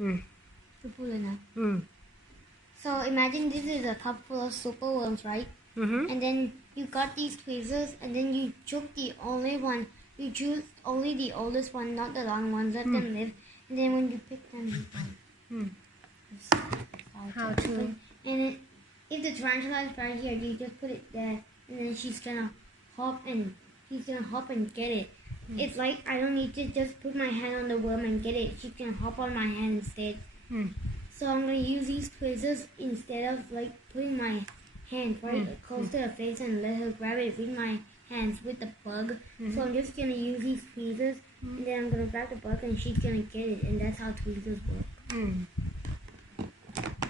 อืม พูดเลยนะ อืม So imagine this is a cup full of super worms, right? And then you got these tweezers, and then you choose the only one. You choose only the oldest one, not the long ones. Let them live. And then when you pick them, you go. How to? And then, if the tarantula is right here, you just put it there, and then she's gonna hop and get it. It's like I don't need to just put my hand on the worm and get it. She can hop on my hand instead. So I'm gonna use these tweezers instead of like putting my hand right close to her face and let her grab it with my hands with the bug. So I'm just gonna use these tweezers and then I'm gonna grab the bug and she's gonna get it, and that's how tweezers work.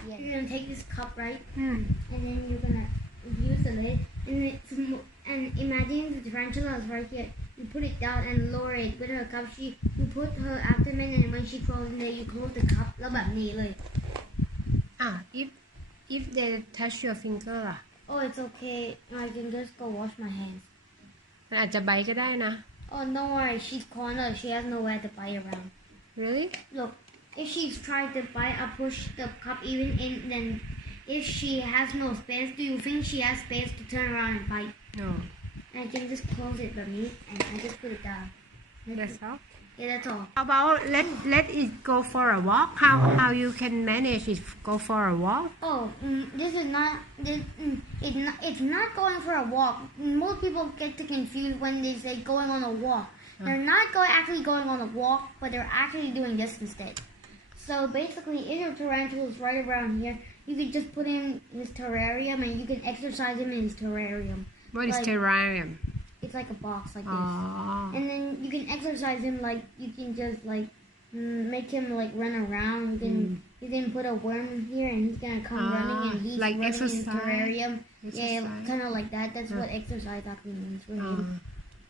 Yeah. You're gonna take this cup, right? And then you're gonna use the lid and imagine the tarantula is right here. You put it down and lower it with her cup. You put her abdomen, and when she crawls in there, you close the cup. แล้วแบบนี้เลย if they touch your finger ล่ะ Oh, it's okay. I can just go wash my hands. มันอาจจะไบก็ได้นะ Oh, don't worry. She's cornered. She has nowhere to bite around. really Look, if she's trying to bite, I push the cup even in. Then, if she has no space, do you think she has space to turn around and bite? no And I can just close it by me, and I just put it down. that's all Yeah, that's all. how about let it go for a walk how you can manage it go for a walk Oh, this is not. It's not going for a walk. Most people get confused when they say going on a walk. They're not actually going on a walk, but they're actually doing this instead. So basically, if your tarantula is right around here, you can just put him in his terrarium, and you can exercise him in his terrarium. what is Like- terrarium It's like a box like this. And then you can exercise him, like you can just like make him like run around. You can put a worm in here and he's gonna come running and he's like running exercise? in his terrarium. Yeah, Exercise? kind of like that. That's what exercise actually means for him.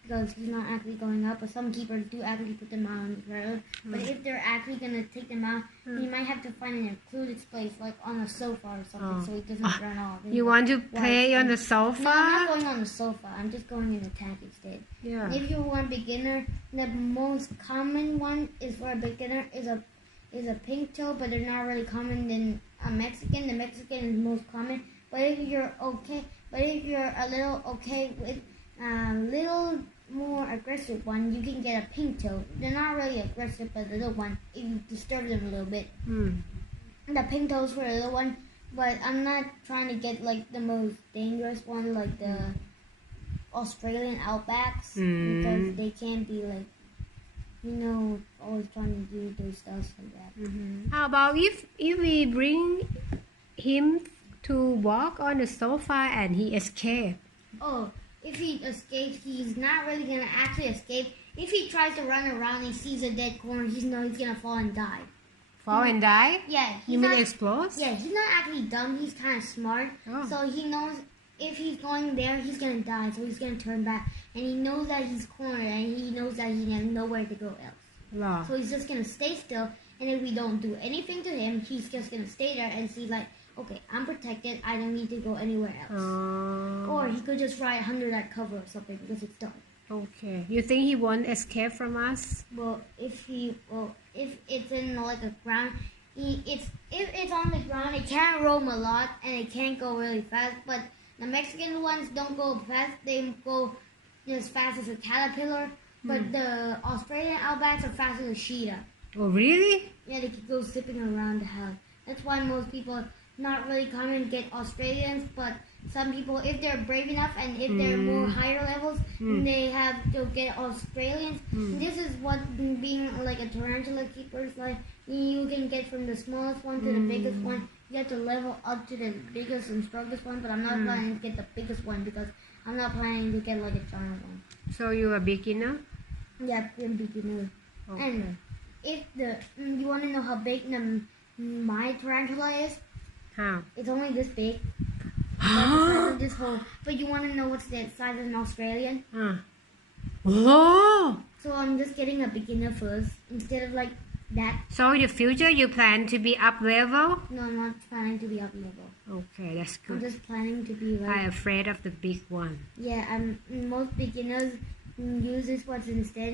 Because he's not actually going up, but some keepers do actually put them out on the ground. But if they're actually gonna take them out, you might have to find an included place, like on a sofa or something, so he doesn't run off. you want to Why? play on the No, I'm not sofa going on the sofa. I'm just going in the tank instead. yeah If you want beginner, the most common one is for a beginner is a pink toe, but they're not really common than a Mexican. The Mexican is most common. But if you're a little okay with a little more aggressive one, you can get a pink toe. They're not really aggressive, but the little one, if you disturb them a little bit. The pink toes for a little one, but I'm not trying to get like the most dangerous one, like the Australian outbacks, because they can't be like, always trying to do those stuff like that. how about if we bring him to walk on the sofa and he escape Oh, if he escapes, he's not really gonna actually escape. If he tries to run around and he sees a dead corner, he's gonna fall and die. fall and die Yeah, you mean explode Yeah, he's not actually dumb. He's kind of smart. Oh. So he knows if he's going there, he's gonna die. So he's gonna turn back, and he knows that he's cornered, and he knows that he has nowhere to go else. หรอ So he's just gonna stay still, and if we don't do anything to him, he's just gonna stay there and see like, okay, I'm protected. I don't need to go anywhere else. Or he could just ride under that cover or something because it's dark. okay you think he won't escape from us Well, if it's in like a ground, if it's on the ground, it can roam a lot and it can't go really fast. But the Mexican ones don't go fast; they go as fast as a caterpillar. But the Australian outbacks are fast as a cheetah. oh really Yeah, they could go zipping around the house. That's why most people not really common get Australians, but some people, if they're brave enough and if they're more higher levels, they have to get Australians. This is what being like a tarantula keeper is like. You can get from the smallest one to the biggest one. You have to level up to the biggest and strongest one, but I'm not planning to get the biggest one because I'm not planning to get like a giant one. so you a beginner Yeah, I'm beginner. okay And if you want to know how big my tarantula is? how It's only this big. Like the size of this hole. But you want to know what's the size of an Australian? oh So I'm just getting a beginner first instead of like that. so in the future you plan to be up level No, I'm not planning to be up level. okay that's I'm good just planning to be I'm like afraid of the big one yeah. Most beginners use this one instead.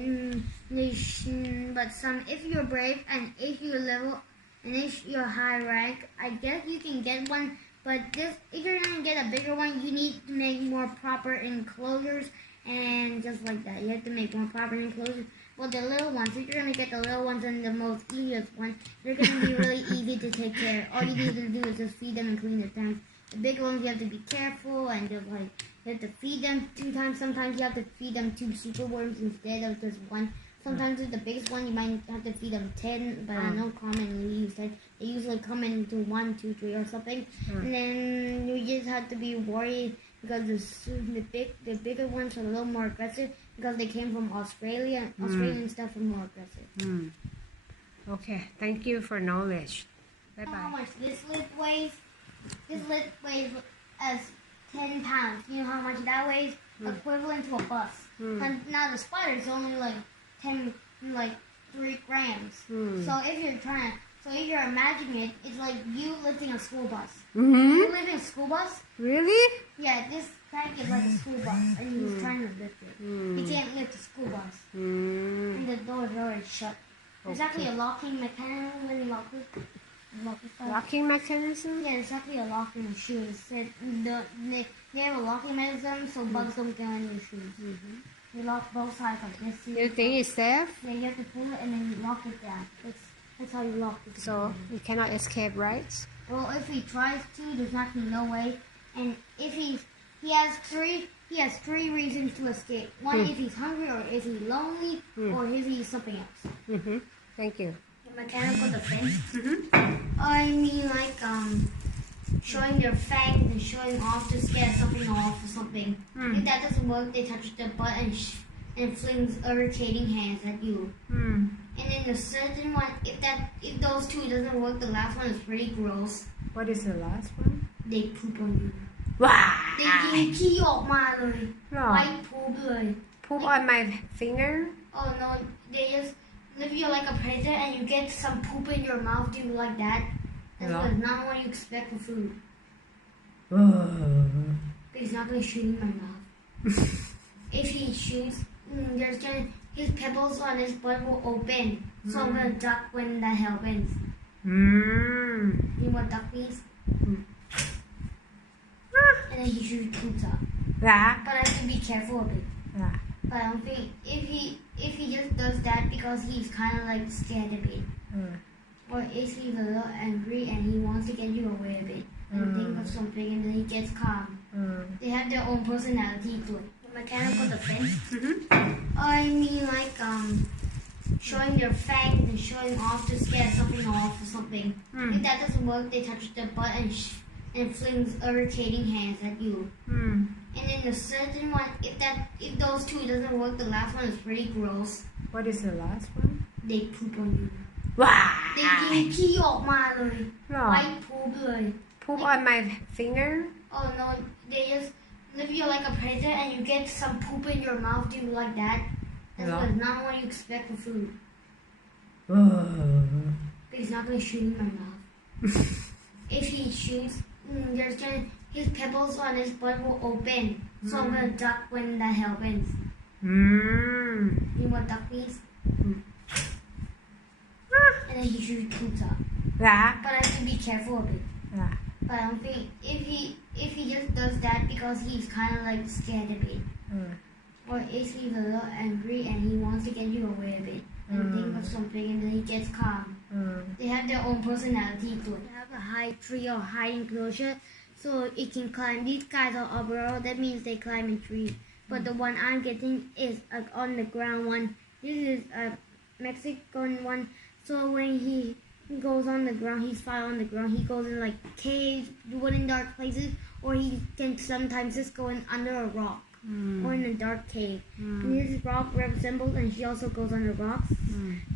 But some, if you're brave and if you're level And if you're high rank, I guess you can get one. But this, if you're gonna get a bigger one, you need to make more proper enclosures and just like that. You have to make more proper enclosures. Well, the little ones, if you're gonna get the little ones and the most easiest ones, they're gonna be really easy to take care. All you need to do is just feed them and clean the tank. The big ones, you have to be careful and just like you have to feed them 2 times. Sometimes you have to feed them 2 super worms instead of just 1. Sometimes with the biggest one, you might have to feed them 10, but I know commonly use 10. They usually come into 1, 2, 3 or something. And then you just have to be worried because the bigger ones are a little more aggressive because they came from Australia. Australian stuff are more aggressive. Okay, thank you for knowledge. Bye How bye. much this lid weighs? This lid weighs as 10 pounds. You know how much that weighs? Equivalent to a bus. And now the spider is only like 3 grams. So if you're imagining it, it's like you lifting a school bus. You're lifting a school bus? Really? Yeah, this tank is like a school bus, and he's trying to lift it. He can't lift a school bus. And the door is already shut. There's actually a locking mechanism when you lock it. Locking mechanism? Yeah, it's actually a locking in shoes. They have a locking mechanism so bugs don't get on your shoes. You lock both sides like this. Do you think it's safe? Yeah, you have to pull it and then you lock it down. That's how you lock it. So you cannot escape, right? Well, if he tries to, there's actually no way. And if he has 3 reasons to escape. One, if he's hungry, or if he's lonely, or if he's something else. Thank you. The mechanical defense. I mean, like showing their fangs and showing off to scare something off or something. If that doesn't work, they touch the butt and flings irritating hands at you. And then the certain one, if those 2 doesn't work, the last one is pretty gross. What is the last one? They poop on you. Wow! ได้ยินขี้ออกมาเลย No. White poop เลย Poop on my finger? Oh no, they just if you're like a predator and you get some poop in your mouth, do you like that? That's not what you expect for food. But he's not gonna shoot in my mouth. If he shoots, his pebbles on his butt will open. So I'm gonna duck when that happens. You know what duck means? And then he shoots poops out. Yeah. But I have to be careful of it. Yeah. But I don't think if he just does that because he's kind of like scared a bit, or if he's a little angry and he wants to get you away a bit and think of something and then he gets calm. They have their own personality to it. The mechanical defense. I mean, like showing their fangs and showing off to scare something off or something. If that doesn't work, they touch the butt and flings irritating hands at you. And then the certain one, if those 2 doesn't work, the last one is pretty gross. What is the last one? They poop on you. Wow! ได้ยินขี้ออกมาเลย No. White poop เลย Poop on my finger? Oh no, they just if you're like a predator and you get some poop in your mouth, do you like that? That's not what you expect for food. But he's not gonna shoot in my mouth. If he shoots, his pebbles on his butt will open. So I'm gonna duck when that happens. You know what duck means? And then he shoots poops out. Yeah. But I have to be careful of it. Yeah. But I don't think if he just does that because he's kind of like scared a bit, or if he's a little angry and he wants to get you away a bit and think of something and then he gets calm. They have their own personality to it. They have a high tree or high enclosure, so it can climb. These guys are arboreal. That means they climb in trees. But the one I'm getting is on the ground one. This is a Mexican one. So when he goes on the ground, he's fine on the ground. He goes in like caves, wooden dark places, or he can sometimes just go in under a rock or in a dark cave. And this rock resembles, and he also goes under rocks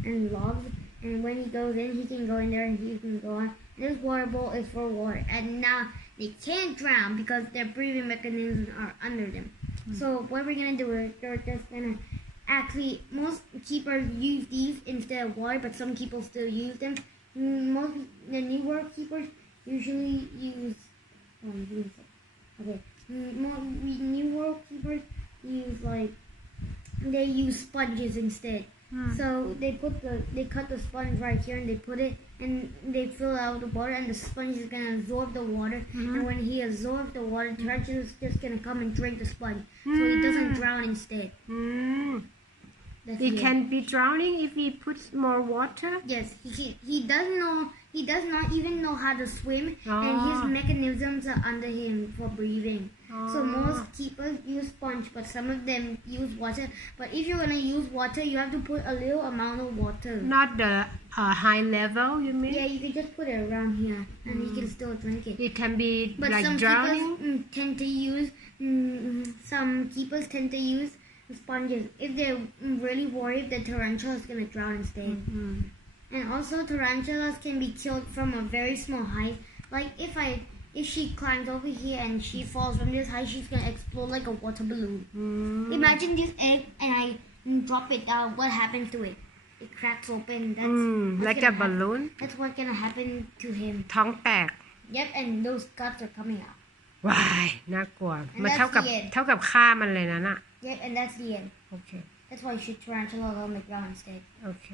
and logs. And when he goes in, he can go in there and he can go on. This water bowl is for water, and now they can't drown because their breathing mechanisms are under them. So what we're gonna do is they're just gonna actually most keepers use these instead of water, but some people still use them. Most the New World keepers usually use. Most New World keepers use they use sponges instead. So they cut the sponge right here and they put it and they fill out the water and the sponge is gonna absorb the water. And when he absorbs the water, tarantula is just gonna come and drink the sponge, so he doesn't drown instead. That's He it. can be drowning if he puts more water. Yes, he does know. He does not even know how to swim, and his mechanisms are under him for breathing. So most keepers use sponge, but some of them use water. But if you're gonna use water, you have to put a little amount of water. Not the high level, you mean? Yeah, you can just put it around here, and you can still drink it. It can be But like some drowning. keepers tend to use. Some keepers tend to use sponges if they're really worried that tarantula is gonna drown instead. And also tarantulas can be killed from a very small height. Like if she climbs over here and she falls from this height, she's gonna explode like a water balloon. Imagine this egg and I drop it down. What happens to it? It cracks open. That's Like a balloon. That's what's gonna happen to him. ท้องแตก Yep, and those guts are coming out. ว้ายน่ากลัว And มัน that's เท่ากับ the end. เท่ากับฆ่ามันเลยนะน่ะ Yep, and that's the end. โอเค That's why you should tarantula on the ground instead. โอเค